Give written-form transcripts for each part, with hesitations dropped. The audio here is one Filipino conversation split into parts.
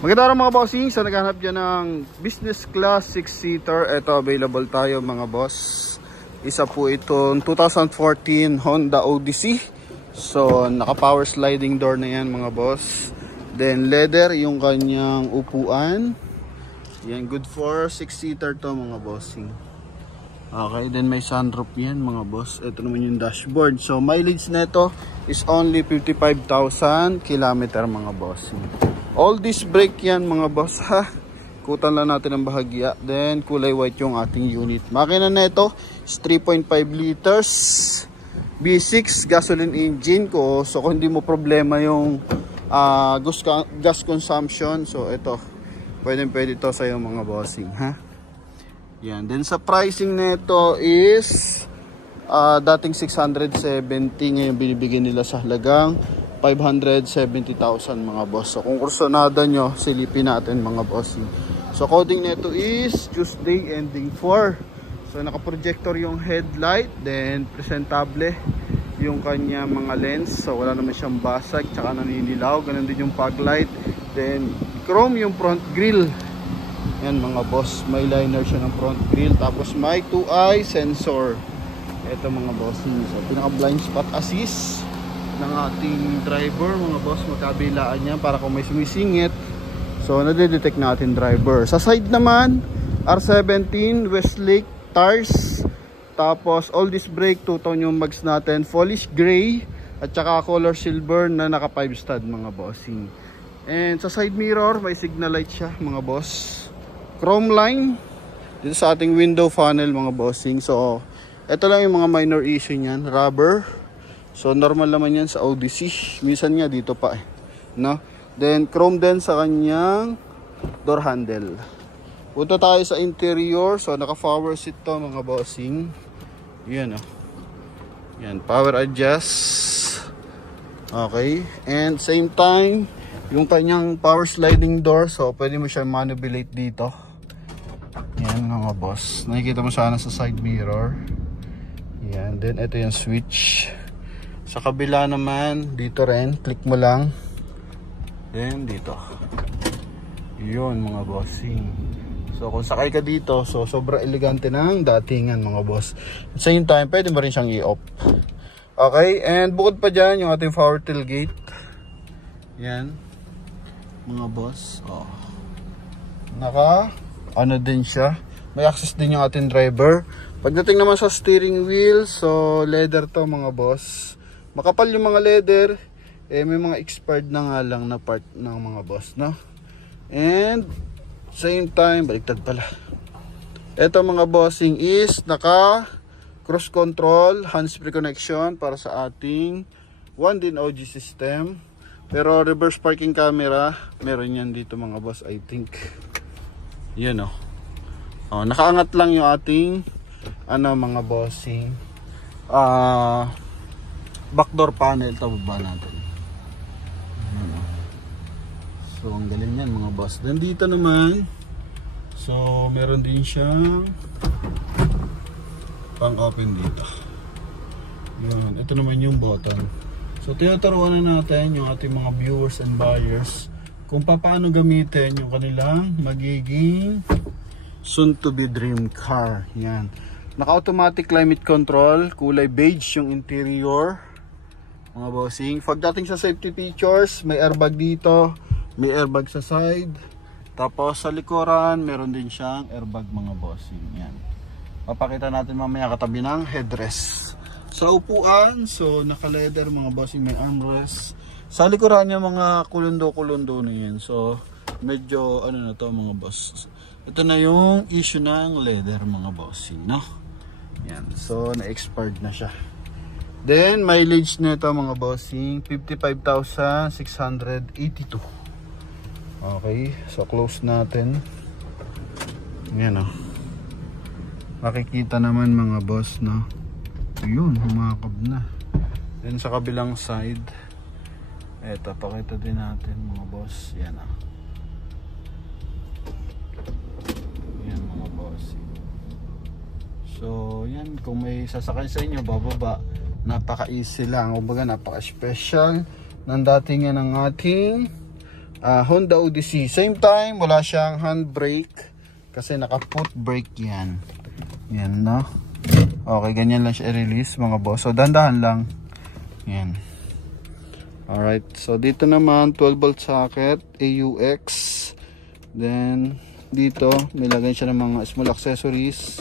Magandang araw mga bossing. Sa naghahanap dyan ng business class 6-seater, ito available tayo mga boss. Isa po itong 2014 Honda Odyssey. So naka power sliding door na yan mga boss. Then leather yung kanyang upuan. Yan, good for 6-seater to mga bossing. Okay, then may sunroof yan mga boss. Ito naman yung dashboard. So mileage na ito is only 55,000 kilometer mga bossing. All this brake yan mga boss ha. Kutan lang natin ang bahagya. Then kulay white yung ating unit. Makina na ito is 3.5 liters V6 gasoline engine ko. So kung hindi mo problema yung gas consumption, so ito pwede ito sa iyo mga bossing ha. Yan. Then sa pricing nito is dating 670, ngayon binibigyan nila sa halagang 570,000 mga boss. So kung kursunada nyo, silipin natin mga bossing. So coding nito is Tuesday ending 4. So naka-projector yung headlight, then presentable yung kanya mga lens. So wala naman siyang basag, tsaka naninilaw. Ganun din yung fog light. Then chrome yung front grille. Yan mga boss, may liner siya ng front grille. Tapos may 2-eye sensor. Ito mga bossing. So pinaka blind spot assist ng ating driver mga boss, magkabilaan niya para kung may sumisingit, so nadidetect natin driver. Sa side naman R17 Westlake tires, tapos all this brake, two-tone yung mags natin, polish gray at saka color silver na naka 5 stud mga bossing. And sa side mirror may signal light siya mga boss, chrome line dito sa ating window funnel mga bossing. So ito lang yung mga minor issue niyan, rubber. So normal naman yan sa Odyssey. Minsan nga dito pa no? Then chrome din sa kanyang door handle. Punta tayo sa interior. So naka power seat to mga bossing. Yan Yan, power adjust. Okay. And same time, yung kanyang power sliding door. So pwede mo siya manipulate dito. Yan mga boss. Nakikita mo sana sa side mirror. Yan. Then ito yung switch. Sa kabila naman, dito rin, click mo lang. Then dito. Yun mga bossing. So kung sakay ka dito, so sobra elegante ng datingan mga boss. At same time, pwede mo rin siyang i-off. Okay, and bukod pa dyan, yung ating power tailgate. Yan. Mga boss. Oh. Ano din siya. May access din yung ating driver. Pagdating naman sa steering wheel, so leather to mga boss. Makapal yung mga leather, may mga expired na nga lang na part ng mga boss, no? And same time, baliktad pala. Ito mga bossing is naka cruise control, hands-free connection para sa ating 1DIN OG system. Pero reverse parking camera, meron yan dito mga boss, I think. Yan nakaangat lang yung ating mga bossing. Backdoor panel, tababa natin. So ang galing yan mga boss. Dan dito naman, so meron din siyang pang open dito. Yan. Ito naman yung button. So tinuturuan na natin yung ating mga viewers and buyers kung paano gamitin yung kanilang magiging soon to be dream car. Yan. Naka automatic climate control, kulay beige yung interior mga bossing. Pagdating sa safety features, may airbag dito, may airbag sa side, tapos sa likuran meron din siyang airbag mga bossing. Yan, papakita natin mamaya katabi ng headrest. Sa upuan, so naka leather mga bossing, may armrest. Sa likuran niya mga kulundo na yan. So medyo na to mga boss. Ito na yung issue ng leather mga bossing, no? Yan, so na-expired na siya. Then mileage nito mga bossing, 55,682. Okay, so close natin. Yan makikita naman mga boss, no? Yun, humakab na. Then sa kabilang side, eto, pakita din natin mga boss. Yan yan mga bossing. So yan, kung may sasakay sa inyo bababa, napaka easy lang, kumbaga napaka special ng datingan ng ating Honda Odyssey. Same time, wala siyang handbrake kasi naka-foot brake yan. Yan, no? Okay, ganyan lang siya i-release mga boss. So, dandahan lang. Yan. Alright, so dito naman 12 volt socket, AUX. Then, dito, nilagay siya ng mga small accessories.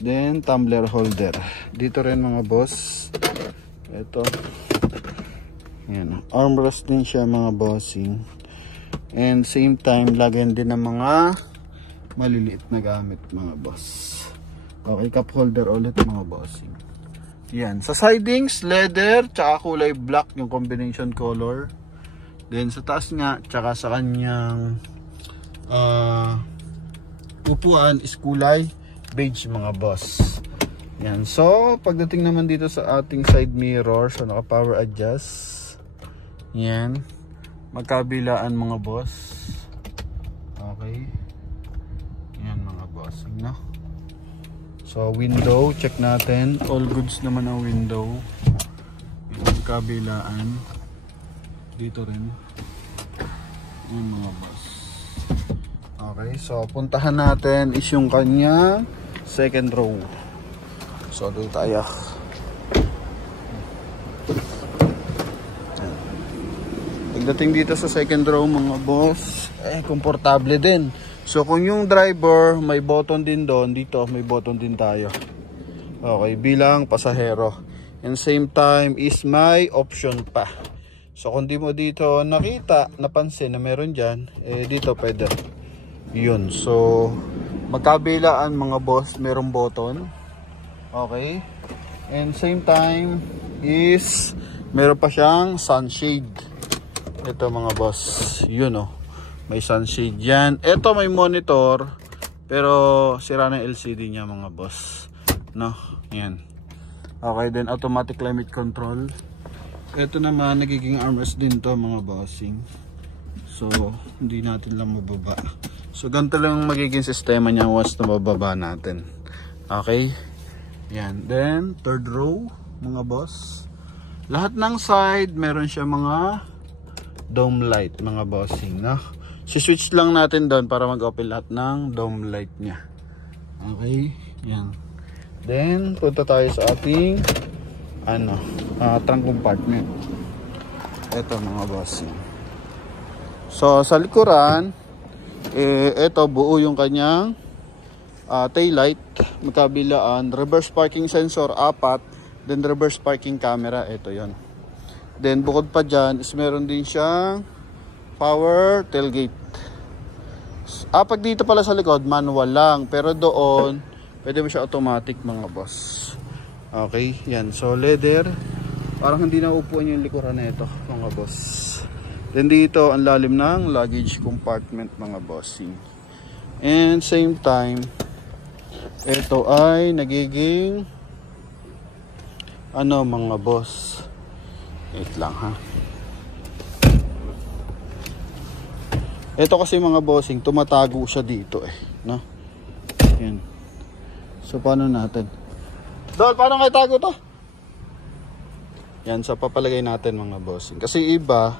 Then, tumbler holder. Dito rin mga boss. Ito. Yan, armrest din siya mga bossing. And same time, lagyan din ng mga maliliit na gamit mga boss. Okay, cup holder ulit mga bossing. Yan, sa sidings, leather, tsaka kulay black yung combination color. Then sa taas nga, tsaka sa kanyang upuan is kulay beige mga boss. Yan, so pagdating naman dito sa ating side mirror, so naka power adjust. Yan, magkabilaan mga boss. Okay. Yan mga bossing, no? So window, check natin. All goods naman ang window. Yung kabilaan. Dito rin. Yung mga boss. Okay, so puntahan natin is yung kanya second row. So doon tayo. Pagdating dito sa second row mga boss, komportable din. So kung yung driver may button din doon, dito may button din tayo. Okay, bilang pasahero. And same time is may option pa. So kung di mo dito nakita, napansin na meron dyan, dito pwede. Yun, so magkabilaan mga boss, merong button. Okay. And same time is meron pa siyang sunshade. Ito mga boss, yun oh. May sunshade yan. Ito may monitor, pero sira na LCD niya mga boss. No, yan. Okay, then automatic climate control. Ito naman nagiging armrest din to mga bossing. So, hindi natin lang mababa. So, ganito lang magiging sistema niya once na mababa natin. Okay. Yan. Then, third row mga boss. Lahat ng side, meron siya mga dome light mga bossing, no? Si-switch lang natin doon para mag-open lahat ng dome light niya. Okay, yan. Then, punta tayo sa ating trunk compartment. Ito mga bossing. So, sa likuran, ito buo yung kanyang tail light, magkabilaan, reverse parking sensor 4, then reverse parking camera, ito yon. Then, bukod pa dyan, is meron din siyang power tailgate. Pag dito pala sa likod, manual lang. Pero doon, pwede mo siya automatic mga boss. Okay, yan. So, leather. Parang hindi na upuan yung likuran na ito mga boss. Then dito, ang lalim ng luggage compartment mga bossing. And same time, ito ay nagiging mga boss. Wait lang ha. Ito kasi mga bossing, tumatago siya dito no? Yan. So paano natin? Dol, paano kayo tago to? Yan, so papalagay natin mga bossing. Kasi iba,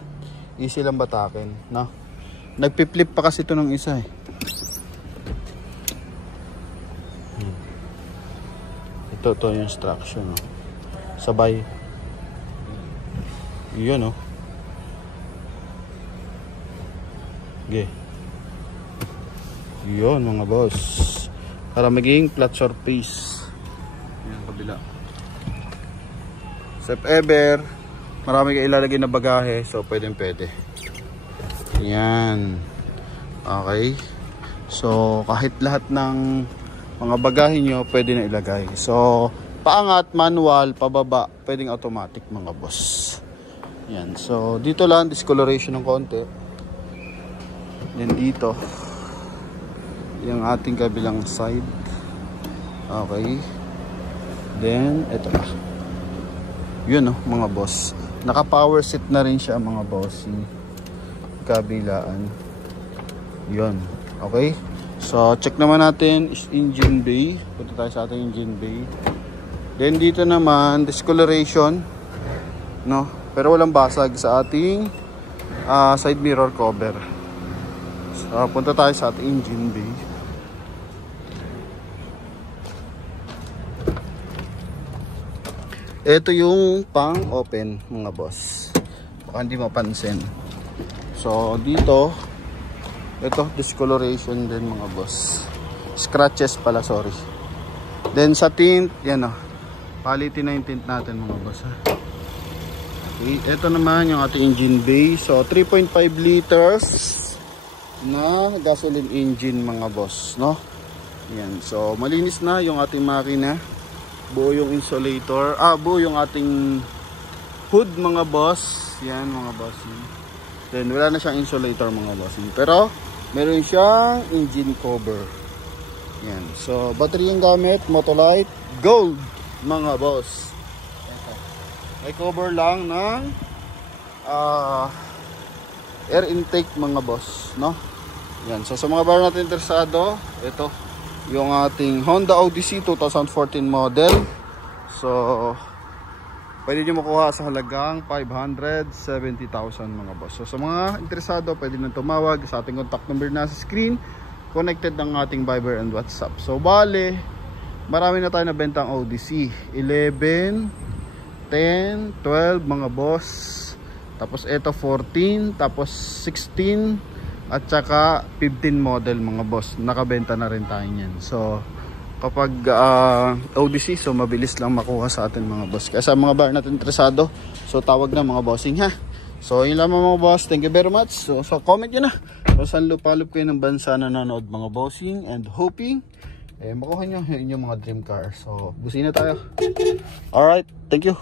easy lang batakin, no? Nagpi-flip pa kasi ito ng isa Ito yung instruction, no? Sabay. Yun, no? Okay. Yun mga boss. Para maging flat surface. Yan, kabila. If ever marami kayo ilalagay na bagahe, so pwede. Yan. Okay. So kahit lahat ng mga bagahe nyo pwede na ilagay. So paangat, manual, pababa, pwedeng automatic mga boss. Yan. So dito lang discoloration ng konti. Then dito yung ating kabilang side. Okay. Then ito na. Yun mga boss. Naka power seat na rin siya mga boss. Kabilaan. Yun. Okay. So check naman natin is engine bay. Punta tayo sa ating engine bay. Then dito naman discoloration, no? Pero walang basag sa ating side mirror cover. So, punta tayo sa ating engine bay. Ito yung pang open mga boss, baka hindi mapansin. So dito, ito discoloration din mga boss, scratches pala, sorry. Then sa tint, yan o, quality na yung tint natin mga boss ha. Okay, ito naman yung ating engine bay. So 3.5 liters na gasoline engine mga boss, no? Yan, so malinis na yung ating makina. Buo yung insulator, buo yung ating hood mga boss. Yan mga boss. Then wala na siyang insulator mga boss. Pero meron siyang engine cover. Yan. So battery yung gamit, Motolite Gold mga boss. May cover lang ng air intake mga boss, no? Yan. So sa mga bar natin interesado, ito yung ating Honda Odyssey 2014 model. So pwede nyo makuha sa halagang 570,000 mga boss. So sa mga interesado, pwede nyo tumawag sa ating contact number na sa screen. Connected ng ating Viber and WhatsApp. So bale, marami na tayo na bentang Odyssey. 11, 10, 12 mga boss. Tapos ito 14, tapos 16 at saka 15 model mga boss. Nakabenta na rin tayo niyan. So kapag Odyssey, so mabilis lang makuha sa atin mga boss. Kaya sa mga bar natin interesado, so tawag na mga bossing ha. So yun lamang mga boss, thank you very much. So comment nyo na so saan lupalop kayo ng bansa na nanood mga bossing, and hoping makuha nyo yung inyong mga dream car. So busina tayo. Alright, thank you.